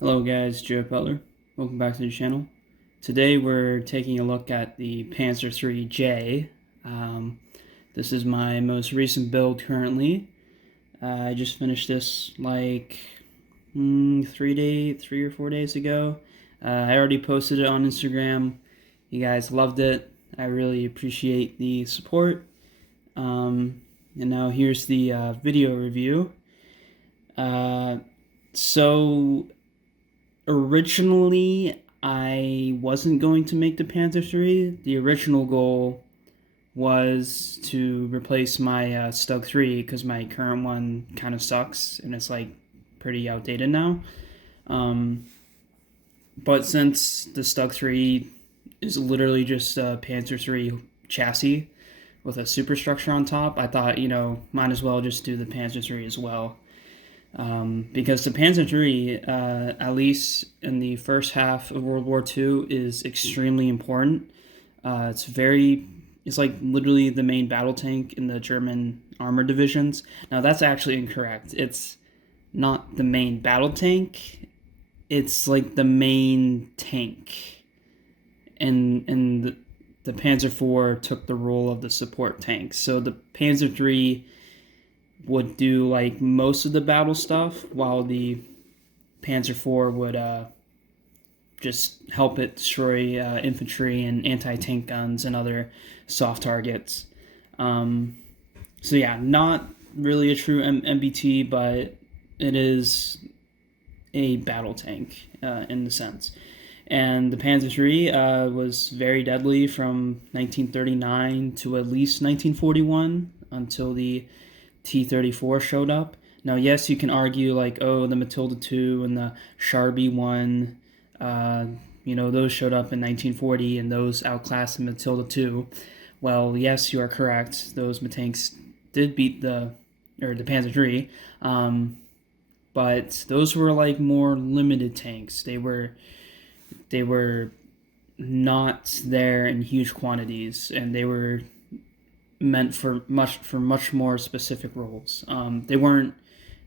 Hello guys, Joe Butler. Welcome back to the channel. Today we're taking a look at the Panzer III-J. This is my most recent build currently. I just finished this like 3 or 4 days ago. I already posted it on Instagram. You guys loved it. I really appreciate the support. And now here's the video review. So originally, I wasn't going to make the Panzer III. The original goal was to replace my Stug 3 because my current one kind of sucks and it's like pretty outdated now. But since the Stug 3 is literally just a Panzer III chassis with a superstructure on top, I thought, might as well just do the Panzer III as well. Because the Panzer III, at least in the first half of World War II, is extremely important. It's like literally the main battle tank in the German armored divisions. Now that's actually incorrect. It's not the main battle tank. It's like the main tank, and the Panzer IV took the role of the support tank. So the Panzer III would do like most of the battle stuff, while the Panzer IV would just help it destroy infantry and anti-tank guns and other soft targets. So yeah, not really a true MBT, but it is a battle tank in the sense. And the Panzer III was very deadly from 1939 to at least 1941 until the T-34 showed up. Now, yes, you can argue like, oh, the Matilda II and the Sharby 1, those showed up in 1940 and those outclassed the Matilda II. Well, yes, you are correct. Those tanks did beat the Panzer III, but those were like more limited tanks. They were not there in huge quantities, and they were meant for much more specific roles. They weren't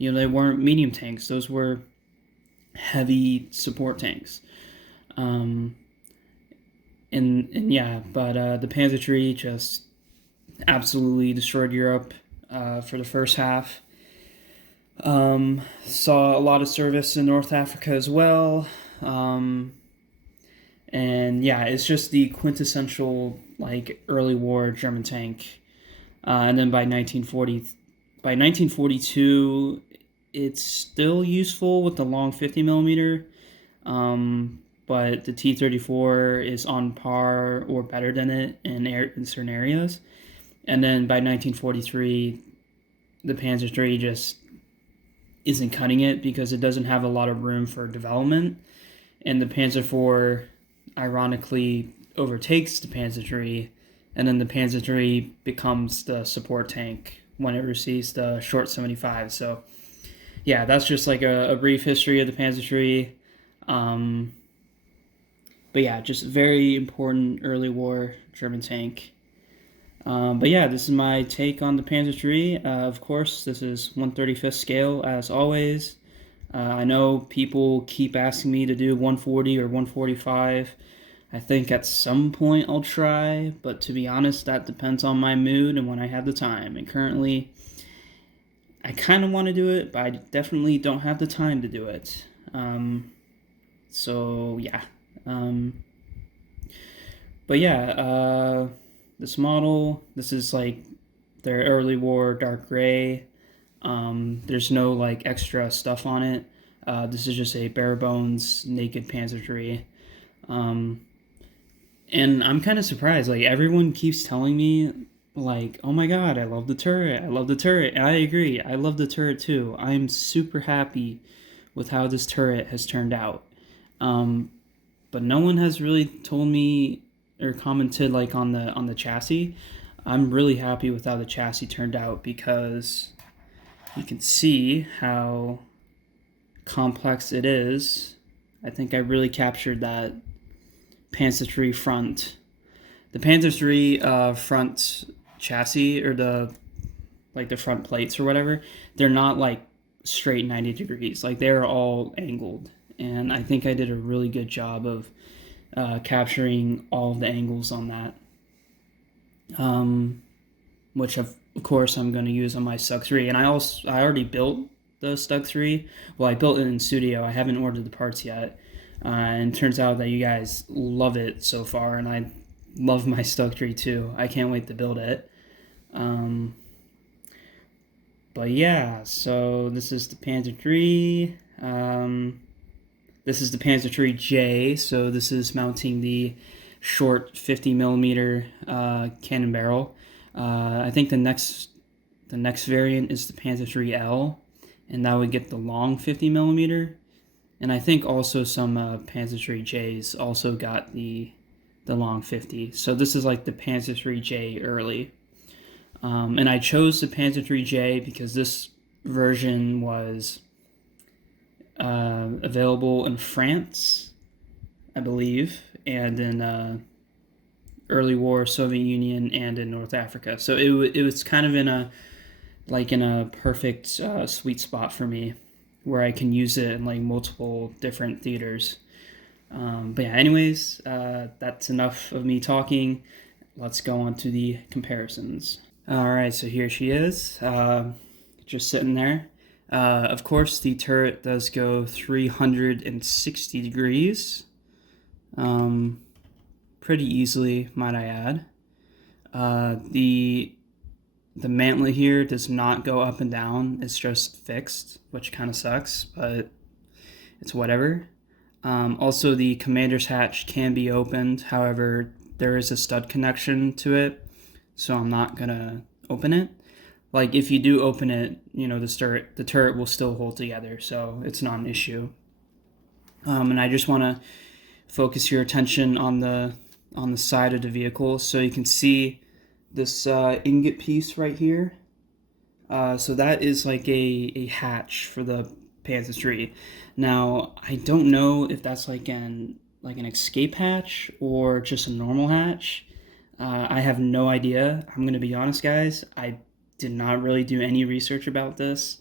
medium tanks. Those were heavy support tanks. And yeah, but the Panzer III just absolutely destroyed Europe for the first half. Saw a lot of service in North Africa as well. And yeah, it's just the quintessential like early war German tank. And then by 1942, it's still useful with the long 50 millimeter, but the T-34 is on par or better than it in certain areas. And then by 1943, the Panzer III just isn't cutting it because it doesn't have a lot of room for development. And the Panzer IV, ironically, overtakes the Panzer III, and then the Panzer III becomes the support tank when it receives the short 75. So, yeah, that's just like a brief history of the Panzer III. But yeah, just very important early war German tank. But yeah, this is my take on the Panzer III. Of course, this is 1/35th scale, as always. I know people keep asking me to do 140 or 145. I think at some point I'll try, but to be honest, that depends on my mood and when I have the time. And currently, I kind of want to do it, but I definitely don't have the time to do it. So yeah. But yeah, this model, this is like their early war dark gray. There's no like extra stuff on it. This is just a bare bones naked Panzer III. And I'm kind of surprised. Like, everyone keeps telling me, like, oh my god, I love the turret. I love the turret. And I agree. I love the turret too. I'm super happy with how this turret has turned out. But no one has really told me or commented like on the chassis. I'm really happy with how the chassis turned out because you can see how complex it is. I think I really captured that Panzer III front. The Panzer III front chassis, or the front plates or whatever, they're not like straight 90 degrees. Like, they're all angled. and I think I did a really good job of capturing all of the angles on that, which of course I'm going to use on my Stug 3. And I already built the Stug 3. Well, I built it in studio. I haven't ordered the parts yet, and it turns out that you guys love it so far, and I love my Stug 3 too. I can't wait to build it. But yeah, so this is the Panzer III. This is the Panzer III J, so this is mounting the short 50 millimeter cannon barrel. I think the next variant is the Panzer III L, and that would get the long 50 millimeter. And I think also some Panzer III Js also got the long 50. So this is like the Panzer III J early. And I chose the Panzer III J because this version was available in France, I believe, and in early war Soviet Union and in North Africa. So it was kind of in a perfect sweet spot for me, where I can use it in like multiple different theaters. But yeah, anyways, that's enough of me talking. Let's go on to the comparisons. All right, so here she is, just sitting there. Of course, the turret does go 360 degrees, pretty easily, might I add. The mantlet here does not go up and down. It's just fixed, which kind of sucks, but it's whatever. Also, the commander's hatch can be opened. However, there is a stud connection to it, so I'm not gonna open it. Like, if you do open it, you know, the turret will still hold together, so it's not an issue. And I just want to focus your attention on the side of the vehicle, so you can see this ingot piece right here. So that is like a hatch for the Panzer III. Now, I don't know if that's like an escape hatch or just a normal hatch. I have no idea. I'm going to be honest, guys. I did not really do any research about this.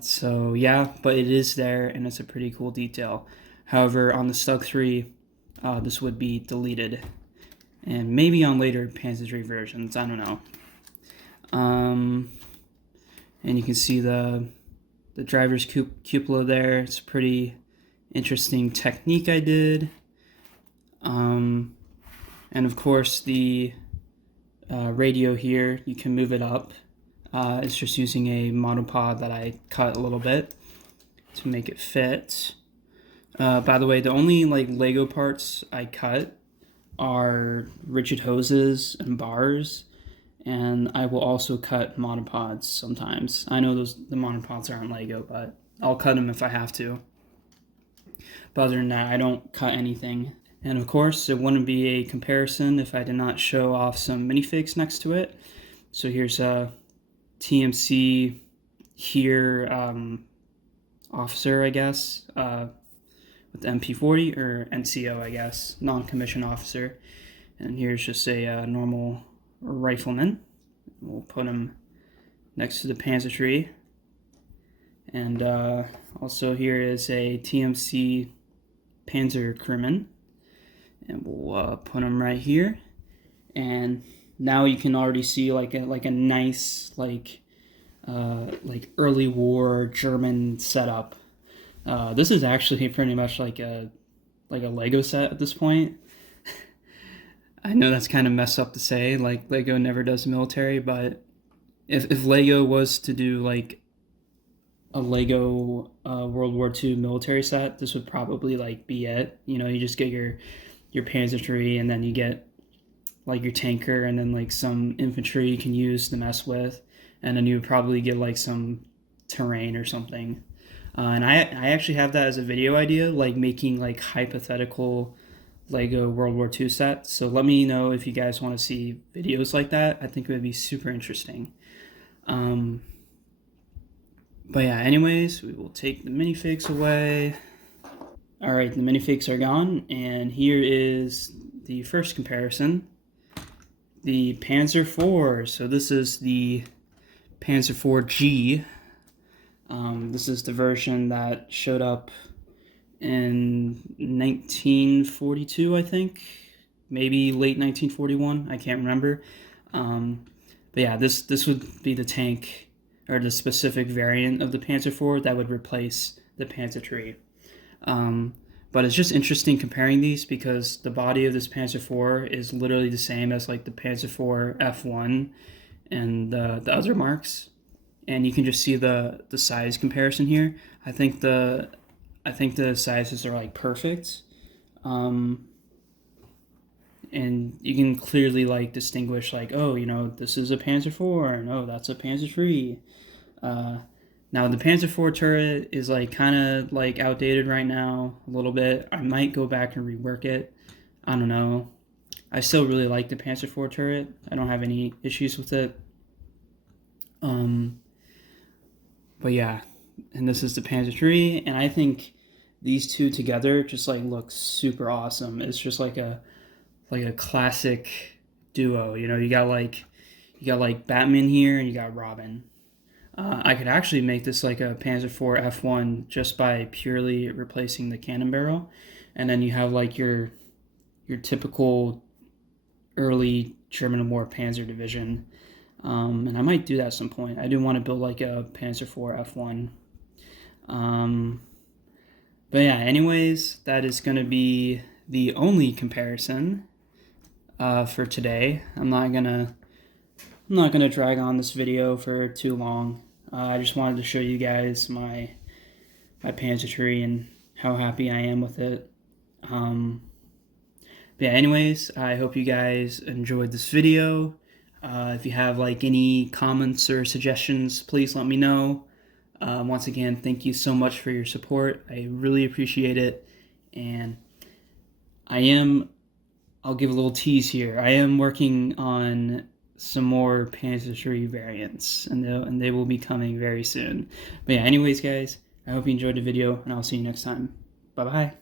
So yeah, but it is there, and it's a pretty cool detail. However, on the Stug 3, this would be deleted. And maybe on later Panzer III versions, I don't know. And you can see the driver's cupola there. It's a pretty interesting technique I did. And of course the radio here, you can move it up. It's just using a monopod that I cut a little bit to make it fit. By the way, the only like Lego parts I cut are rigid hoses and bars, and I will also cut monopods sometimes. I know the monopods aren't Lego, but I'll cut them if I have to. But other than that, I don't cut anything. And of course, it wouldn't be a comparison if I did not show off some minifigs next to it. So here's a TMC here officer, I guess, with MP40, or NCO, I guess, non-commissioned officer. And here's just a normal rifleman. We'll put him next to the Panzer III. And also here is a TMC Panzer crewman. And we'll put him right here. And now you can already see like a nice like early war German setup. This is actually pretty much like a Lego set at this point. I know that's kind of messed up to say, like Lego never does military, but if Lego was to do like a Lego World War II military set, this would probably like be it. You know, you just get your Panzer III, and then you get like your tanker, and then like some infantry you can use to mess with, and then you would probably get like some terrain or something. And I actually have that as a video idea, like making like hypothetical Lego World War II sets. So let me know if you guys want to see videos like that. I think it would be super interesting. But yeah, anyways, we will take the minifigs away. All right, the minifigs are gone, and here is the first comparison. The Panzer IV. So this is the Panzer IV G. This is the version that showed up in 1942, I think, maybe late 1941. I can't remember. But yeah, this would be the tank or the specific variant of the Panzer IV that would replace the Panzer III. But it's just interesting comparing these because the body of this Panzer IV is literally the same as like the Panzer IV F1 and the other marks, and you can just see the size comparison here. I think the sizes are like perfect, and you can clearly like distinguish like, oh, you know, this is a Panzer IV, no, that's a Panzer III. Now the Panzer IV turret is like kind of like outdated right now a little bit. I might go back and rework it. I don't know. I still really like the Panzer IV turret. I don't have any issues with it. But yeah, and this is the Panzer III, and I think these two together just like look super awesome. It's just like a classic duo. You know, you got like Batman here, and you got Robin. I could actually make this like a Panzer IV F1 just by purely replacing the cannon barrel, and then you have like your typical early German war Panzer division. And I might do that at some point. I do want to build like a Panzer IV F1. But yeah, anyways, that is going to be the only comparison for today. I'm not gonna drag on this video for too long. I just wanted to show you guys my Panzer III and how happy I am with it. But yeah, anyways, I hope you guys enjoyed this video. If you have like any comments or suggestions, please let me know. Once again, thank you so much for your support. I really appreciate it. And I'll give a little tease here. I am working on some more Panzer III variants, and they will be coming very soon. But yeah, anyways, guys, I hope you enjoyed the video, and I'll see you next time. Bye-bye.